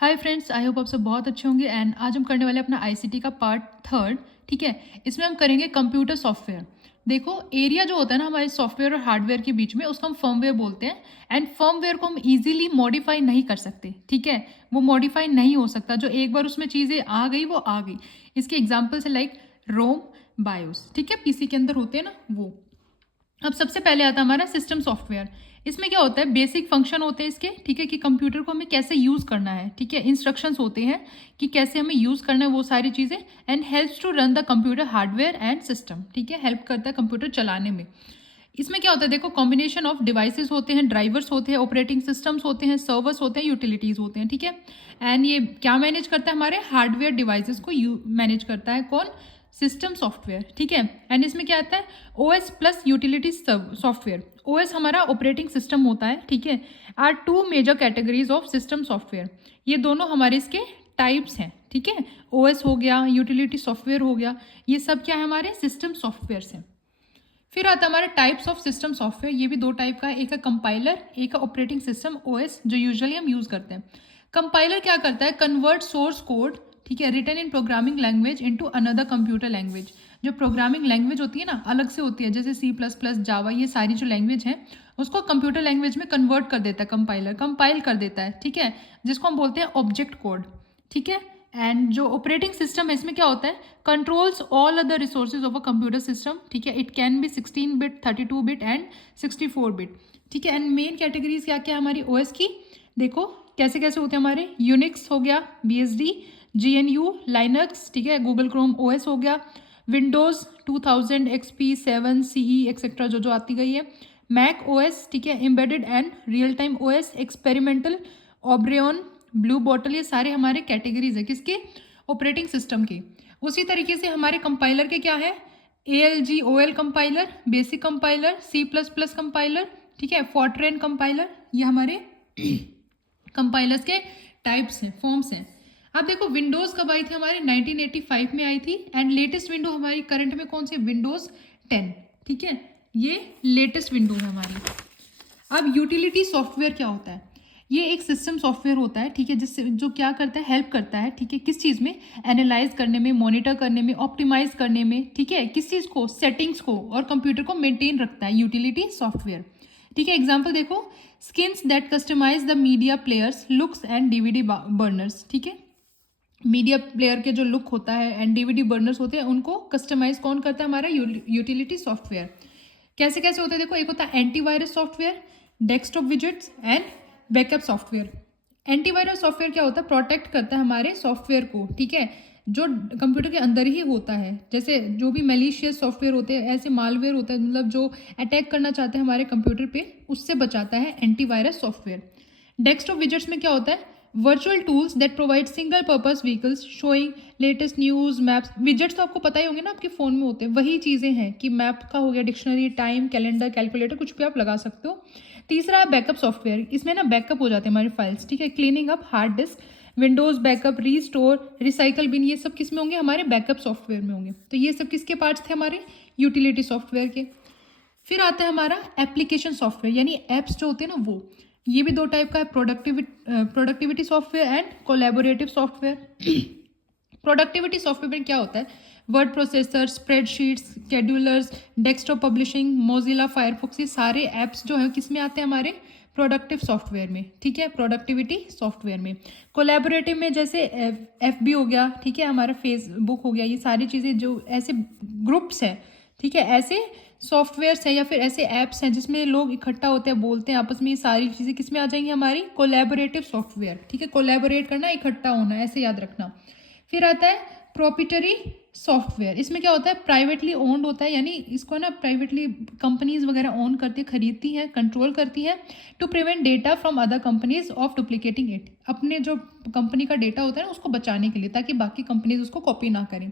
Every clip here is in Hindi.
हाय फ्रेंड्स, आई होप आप सब बहुत अच्छे होंगे। एंड आज हम करने वाले हैं अपना आईसीटी का पार्ट थर्ड। ठीक है, इसमें हम करेंगे कंप्यूटर सॉफ्टवेयर। देखो, एरिया जो होता है ना हमारे सॉफ्टवेयर और हार्डवेयर के बीच में, उसको हम फर्मवेयर बोलते हैं। एंड फर्मवेयर को हम इजीली मॉडिफाई नहीं कर सकते। ठीक है, वो मॉडिफाई नहीं हो सकता। जो एक बार उसमें चीज़ें आ गई वो आ गई। इसके एग्जाम्पल्स है लाइक रोम, बायोस। ठीक है, पीसी के अंदर होते हैं ना वो। अब सबसे पहले आता है हमारा सिस्टम सॉफ्टवेयर। इसमें क्या होता है, बेसिक फंक्शन होते हैं इसके। ठीक है, कि कंप्यूटर को हमें कैसे यूज़ करना है। ठीक है, इंस्ट्रक्शंस होते हैं कि कैसे हमें यूज़ करना है वो सारी चीज़ें। And helps to run the computer hardware and system. ठीक है, हेल्प करता है कंप्यूटर चलाने में। इसमें क्या होता है, देखो, कॉम्बिनेशन ऑफ डिवाइसेस होते हैं, ड्राइवर्स होते हैं, ऑपरेटिंग सिस्टम्स होते हैं, सर्वर्स होते हैं, यूटिलिटीज़ होते हैं। ठीक है, एंड ये क्या मैनेज करता है, हमारे हार्डवेयर डिवाइसेस को मैनेज करता है कौन, सिस्टम सॉफ्टवेयर। ठीक है, एंड इसमें क्या आता है, OS plus utility software. OS हमारा ऑपरेटिंग सिस्टम होता है। ठीक है, are two major categories of system software. ये दोनों हमारे इसके टाइप्स हैं। ठीक है, ओएस हो गया, यूटिलिटी सॉफ्टवेयर हो गया, ये सब क्या है, हमारे सिस्टम सॉफ्टवेयर हैं। फिर आता है हमारे टाइप्स ऑफ सिस्टम सॉफ्टवेयर। ये भी दो टाइप का है, एक है कंपाइलर, एक है ऑपरेटिंग सिस्टम ओएस, जो यूजुअली हम यूज़ करते हैं। कंपाइलर क्या करता है, कन्वर्ट सोर्स कोड, ठीक है, written in programming language into another computer language. जो प्रोग्रामिंग लैंग्वेज होती है ना, अलग से होती है, जैसे सी प्लस प्लस, जावा, ये सारी जो लैंग्वेज है उसको कंप्यूटर लैंग्वेज में कन्वर्ट कर देता है कंपाइलर, कंपाइल कर देता है। ठीक है, जिसको हम बोलते हैं ऑब्जेक्ट कोड। ठीक है, एंड जो ऑपरेटिंग सिस्टम है इसमें क्या होता है, controls all other resources of a computer system. ठीक है, it can B 16 bit, 32 bit and 64 bit. ठीक है, एंड मेन कैटेगरीज क्या क्या है हमारी ओएस की, देखो कैसे कैसे होते हैं हमारे। यूनिक्स हो गया, बीएसडी, जीएनयू, लाइनक्स, ठीक है, गूगल क्रोम ओएस हो गया, विंडोज़ 2000 एक्सपी 7 सीई एक्सेट्रा जो जो आती गई है, मैक ओएस, ठीक है, embedded and real time OS, experimental, Oberon, blue bottle, ये सारे हमारे कैटेगरीज है किसके, ऑपरेटिंग सिस्टम के। उसी तरीके से हमारे कंपाइलर के क्या है, ALGOL compiler, basic compiler, C++ compiler, ठीक है, फॉर्ट्रेन कंपाइलर, ये हमारे कंपाइलर्स के टाइप्स हैं, फॉर्म्स हैं। अब देखो, विंडोज़ कब आई थी हमारी, 1985 में आई थी। एंड लेटेस्ट विंडो हमारी करंट में कौन सी, विंडोज़ 10। ठीक है, ये लेटेस्ट विंडो है हमारी। अब यूटिलिटी सॉफ्टवेयर क्या होता है, ये एक सिस्टम सॉफ्टवेयर होता है। ठीक है, जिससे जो क्या करता है, हेल्प करता है। ठीक है, किस चीज़ में, एनालाइज करने में, मॉनिटर करने में, ऑप्टिमाइज करने में। ठीक है, किस चीज़ को, सेटिंग्स को, और कंप्यूटर को मेंटेन रखता है यूटिलिटी सॉफ्टवेयर। ठीक है, एग्जाम्पल देखो, skins that customize the media players, looks and DVD burners. ठीक है, मीडिया प्लेयर के जो लुक होता है एंड डीवीडी बर्नर्स होते हैं, उनको कस्टमाइज कौन करता है, हमारा यूटिलिटी सॉफ्टवेयर। कैसे कैसे होते हैं, देखो, एक होता है antivirus software, desktop widgets and backup software. Antivirus software क्या होता है, प्रोटेक्ट करता है हमारे सॉफ्टवेयर को। ठीक है, जो कंप्यूटर के अंदर ही होता है, जैसे जो भी मैलिशियस सॉफ्टवेयर होते हैं, ऐसे मालवेयर होता है, मतलब जो अटैक करना चाहते हैं हमारे कंप्यूटर पे, उससे बचाता है एंटीवायरस सॉफ्टवेयर। डेस्कटॉप विजेट्स में क्या होता है, virtual tools that provide single purpose vehicles showing latest news, maps. Widgets तो आपको पता ही होंगे ना, आपके फ़ोन में होते हैं, वही चीज़ें हैं कि मैप का हो गया, डिक्शनरी, टाइम, कैलेंडर, कैलकुलेटर, कुछ भी आप लगा सकते हो। तीसरा है बैकअप सॉफ्टवेयर, इसमें ना बैकअप हो जाते हैं हमारे फाइल्स। ठीक है, cleaning up hard disk, Windows backup, restore, recycle bin, ये सब किस में होंगे, हमारे बैकअप सॉफ्टवेयर में होंगे। तो ये सब किसके पार्ट्स थे, हमारे यूटिलिटी सॉफ्टवेयर के। फिर आता है हमारा एप्लीकेशन सॉफ्टवेयर, यानी एप्स जो होते हैं ना वो। ये भी दो टाइप का है, productivity software and collaborative software. Productivity software में क्या होता है, word processor, spreadsheets, schedulers, desktop publishing, Mozilla Firefox, ये सारे ऐप्स जो है किस में आते हैं, हमारे प्रोडक्टिव सॉफ्टवेयर में। ठीक है, प्रोडक्टिविटी सॉफ्टवेयर में। कोलैबोरेटिव में जैसे FB हो गया, ठीक है, हमारा फेसबुक हो गया, ये सारी चीज़ें जो ऐसे ग्रुप्स हैं, ठीक है, ऐसे सॉफ्टवेयर्स हैं या फिर ऐसे ऐप्स हैं जिसमें लोग इकट्ठा होते हैं, बोलते हैं आपस में, ये सारी चीज़ें किस में आ जाएंगी, हमारी कोलैबोरेटिव सॉफ्टवेयर। ठीक है, कोलैबोरेट करना, इकट्ठा होना, ऐसे याद रखना। फिर आता है प्रोप्राइटरी सॉफ्टवेयर, इसमें क्या होता है, प्राइवेटली ओन्ड होता है, यानी इसको ना प्राइवेटली कंपनीज वगैरह ओन करती है, खरीदती हैं, कंट्रोल करती हैं, to prevent data from other companies of duplicating it. अपने जो कंपनी का डेटा होता है ना, उसको बचाने के लिए, ताकि बाकी कंपनीज उसको कॉपी ना करें।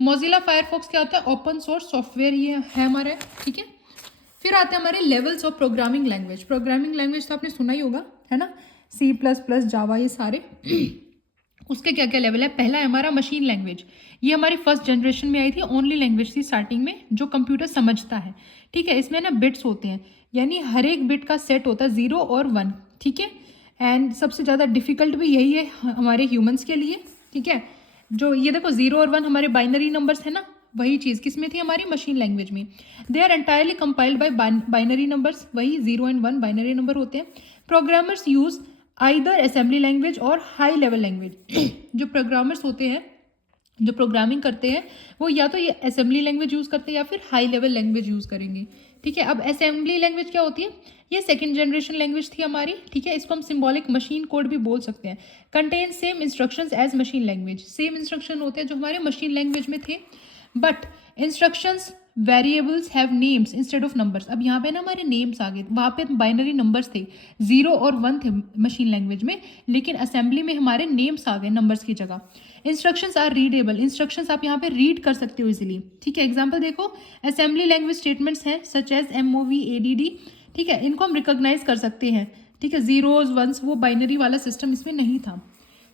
मोजिला फायरफॉक्स क्या होता है, ओपन सोर्स सॉफ्टवेयर, ये है हमारा। ठीक है, फिर आते हैं हमारे levels of programming language. Programming language तो आपने सुना ही होगा, है ना, C++, जावा, ये सारे। उसके क्या क्या लेवल है, पहला है हमारा मशीन लैंग्वेज। ये हमारी फर्स्ट जनरेशन में आई थी, ओनली लैंग्वेज थी स्टार्टिंग में जो कंप्यूटर समझता है। ठीक है, इसमें ना बिट्स होते हैं, यानी हर एक बिट का सेट होता है 0 और 1। ठीक है, एंड सबसे ज़्यादा डिफ़िकल्ट भी यही है हमारे ह्यूमंस के लिए, ठीक है। जो ये देखो 0 और 1 हमारे बाइनरी नंबर्स है ना, वही चीज़ किस में थी हमारी मशीन लैंग्वेज में। They are entirely compiled by binary numbers, वही 0 एंड 1 बाइनरी नंबर होते हैं। Programmers use either assembly language और हाई लेवल लैंग्वेज। जो प्रोग्रामर्स होते हैं, जो प्रोग्रामिंग करते हैं, वो या तो ये असेंबली लैंग्वेज यूज़ करते हैं या फिर हाई लेवल लैंग्वेज यूज़ करेंगे, ठीक है। अब असेंबली लैंग्वेज क्या होती है, ये सेकंड जनरेशन लैंग्वेज थी हमारी, ठीक है। इसको हम सिंबॉलिक मशीन कोड भी बोल सकते हैं। Contain same instructions as machine language, same instruction होते हैं जो हमारे मशीन लैंग्वेज में थे, but instructions variables have names instead of numbers. अब यहाँ पे ना हमारे नेम्स आ गए, वहाँ पे बाइनरी नंबर्स थे, 0 और 1 थे मशीन लैंग्वेज में, लेकिन असेंबली में हमारे नेम्स आ गए नंबर्स की जगह। इंस्ट्रक्शंस आर रीडेबल, इंस्ट्रक्शंस आप यहाँ पे रीड कर सकते हो इजीली, ठीक है। एग्जांपल देखो, असेंबली लैंग्वेज स्टेटमेंट्स हैं सच एज MOV ADD, ठीक है, इनको हम रिकॉग्नाइज कर सकते हैं, ठीक है। जीरोज वंस, वो बाइनरी वाला सिस्टम इसमें नहीं था।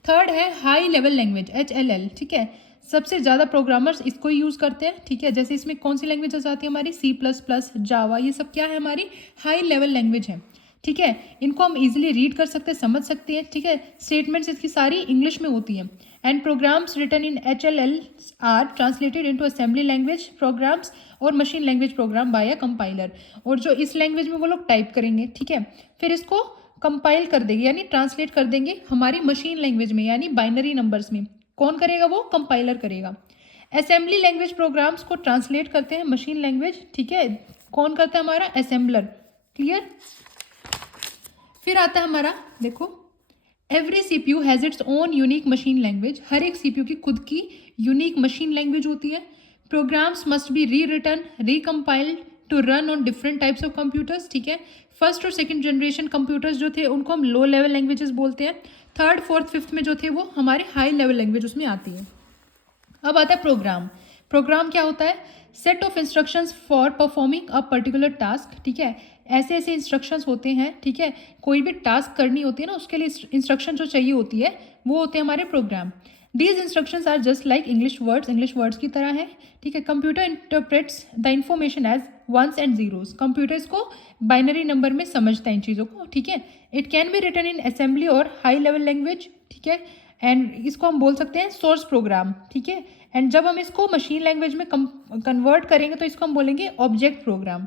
थर्ड है हाई लेवल लैंग्वेज HLL, ठीक है। सबसे ज़्यादा प्रोग्रामर्स इसको ही यूज़ करते हैं, ठीक है। जैसे इसमें कौन सी लैंग्वेजेस आती है हमारी, C++, जावा, ये सब क्या है हमारी हाई लेवल लैंग्वेज है, ठीक है। इनको हम इजीली रीड कर सकते हैं, समझ सकते हैं, ठीक है। स्टेटमेंट्स इसकी सारी इंग्लिश में होती हैं। And programs written in HLL are translated into assembly language programs और machine language program by a compiler. और जो इस लैंग्वेज में वो लोग टाइप करेंगे, ठीक है, फिर इसको कंपाइल कर देंगे यानी ट्रांसलेट कर देंगे हमारी मशीन लैंग्वेज में यानी बाइनरी नंबर्स में। कौन करेगा, वो कंपाइलर करेगा। असेंबली लैंग्वेज प्रोग्राम्स को ट्रांसलेट करते हैं मशीन लैंग्वेज, ठीक है। कौन करता है, हमारा असेंबलर, क्लियर। फिर आता है हमारा, देखो, every CPU has its own unique machine language, हर एक CPU की खुद की यूनिक मशीन लैंग्वेज होती है। Programs must be rewritten, recompiled to run on different types of computers, ठीक है। फर्स्ट और सेकंड जनरेशन कंप्यूटर्स जो थे उनको हम लो लेवल लैंग्वेजेस बोलते हैं। थर्ड फोर्थ फिफ्थ में जो थे वो हमारे हाई लेवल लैंग्वेज उसमें आती है। अब आता है प्रोग्राम। प्रोग्राम क्या होता है, set of instructions for performing a particular task, ठीक है। ऐसे ऐसे इंस्ट्रक्शंस होते हैं, ठीक है। कोई भी टास्क करनी होती है ना, उसके लिए इंस्ट्रक्शन जो चाहिए होती है वो होते हैं हमारे program. These instructions are just like English words की तरह है, ठीक है। Computer interprets the information as ones and zeros, computer इसको बाइनरी नंबर में समझता है इन चीज़ों को, ठीक है। It can be written in assembly और हाई लेवल लैंग्वेज, ठीक है। एंड इसको हम बोल सकते हैं सोर्स प्रोग्राम, ठीक है। एंड जब हम इसको मशीन लैंग्वेज में कन्वर्ट करेंगे तो इसको हम बोलेंगे ऑब्जेक्ट प्रोग्राम,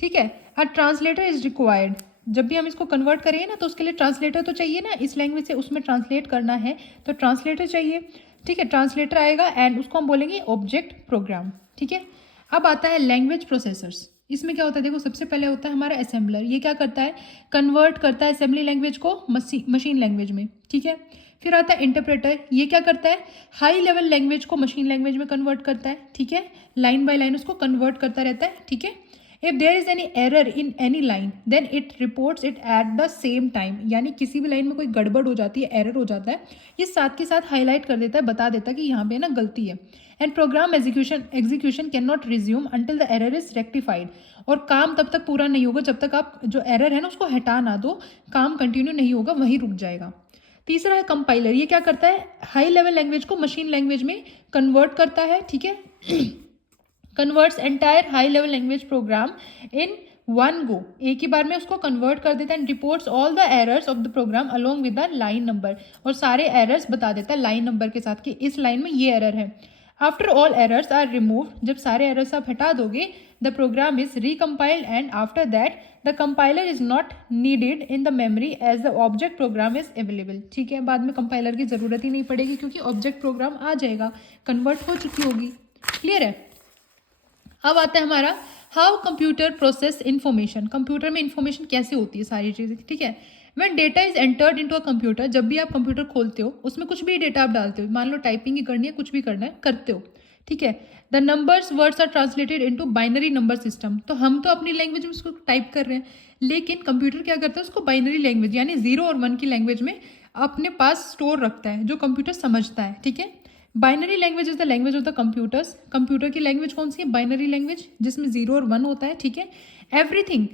ठीक है। अ ट्रांसलेटर इज रिक्वायर्ड, जब भी हम इसको कन्वर्ट करेंगे ना तो उसके लिए ट्रांसलेटर तो चाहिए ना, इस लैंग्वेज से उसमें ट्रांसलेट करना है तो ट्रांसलेटर चाहिए, ठीक है। ट्रांसलेटर आएगा एंड उसको हम बोलेंगे ऑब्जेक्ट प्रोग्राम, ठीक है। अब आता है लैंग्वेज प्रोसेसर्स। इसमें क्या होता है, देखो, सबसे पहले होता है हमारा असेंबलर, ये क्या करता है, कन्वर्ट करता है असेंबली लैंग्वेज को मशीन लैंग्वेज में, ठीक है। फिर आता है इंटरप्रेटर, ये क्या करता है, हाई लेवल लैंग्वेज को मशीन लैंग्वेज में कन्वर्ट करता है, ठीक है। लाइन बाय लाइन उसको कन्वर्ट करता रहता है, ठीक है। If there is any error in any line then it reports it at the same time, यानी किसी भी लाइन में कोई गड़बड़ हो जाती है, एरर हो जाता है, ये साथ के साथ हाईलाइट कर देता है, बता देता है कि यहाँ पे ना गलती है। And program execution can not resume until the error is rectified, और काम तब तक पूरा नहीं होगा जब तक आप जो एरर है ना उसको हटा ना दो, काम कंटिन्यू नहीं होगा, वहीं रुक जाएगा। तीसरा है कंपाइलर, ये क्या करता है, हाई लेवल लैंग्वेज को मशीन लैंग्वेज में कन्वर्ट करता है, ठीक है। Converts entire high level language program in one go, एक ही बार में उसको कन्वर्ट कर देता है। And reports all the errors of the program along with the line number, और सारे एरर्स बता देता है लाइन नंबर के साथ कि इस लाइन में ये एरर है। After all errors are removed, जब सारे एरर्स आप हटा दोगे, the program is recompiled and after that the compiler is not needed in the memory as the object program is available, ठीक है। बाद में कंपाइलर की ज़रूरत ही नहीं पड़ेगी क्योंकि ऑब्जेक्ट प्रोग्राम आ जाएगा, कन्वर्ट हो चुकी होगी, क्लियर है। अब आता है हमारा how computer process information, computer में इन्फॉर्मेशन कैसे होती है सारी चीज़ें, ठीक है। When data is entered into a computer, जब भी आप कंप्यूटर खोलते हो उसमें कुछ भी डेटा आप डालते हो, मान लो टाइपिंग ही करनी है, कुछ भी करना है, करते हो, ठीक है। The numbers words are translated into binary number system, तो हम तो अपनी लैंग्वेज में उसको टाइप कर रहे हैं, लेकिन कंप्यूटर क्या करता है, उसको बाइनरी लैंग्वेज यानी 0 और 1 की लैंग्वेज में अपने पास स्टोर रखता है, जो कंप्यूटर समझता है, ठीक है। Binary language is the language of the computers, computer की लैंग्वेज कौन सी है, बाइनरी लैंग्वेज, जिसमें 0 और 1 होता है, ठीक है। Everything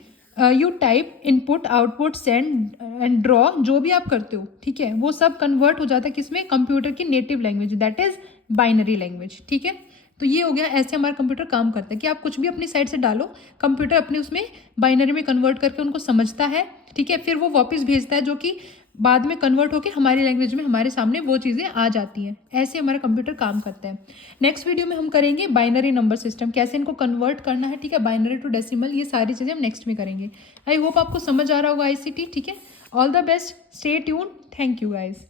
you type, input, output, send and draw, जो भी आप करते हो, ठीक है, वो सब कन्वर्ट हो जाता है किसमें, कंप्यूटर की native language, that is binary language, ठीक है। तो ये हो गया, ऐसे हमारा कंप्यूटर काम करता है कि आप कुछ भी अपनी साइड से डालो, कंप्यूटर अपने उसमें बाइनरी में कन्वर्ट करके उनको समझता है, ठीक है। फिर वो वापस भेजता है जो कि बाद में कन्वर्ट होकर हमारी लैंग्वेज में हमारे सामने वो चीज़ें आ जाती हैं। ऐसे हमारा कंप्यूटर काम करता है। नेक्स्ट वीडियो में हम करेंगे बाइनरी नंबर सिस्टम, कैसे इनको कन्वर्ट करना है, ठीक है, बाइनरी टू डेसिमल, ये सारी चीज़ें हम नेक्स्ट में करेंगे। आई होप आपको समझ आ रहा होगा ICT, ठीक है। All the best, stay tune, thank you guys.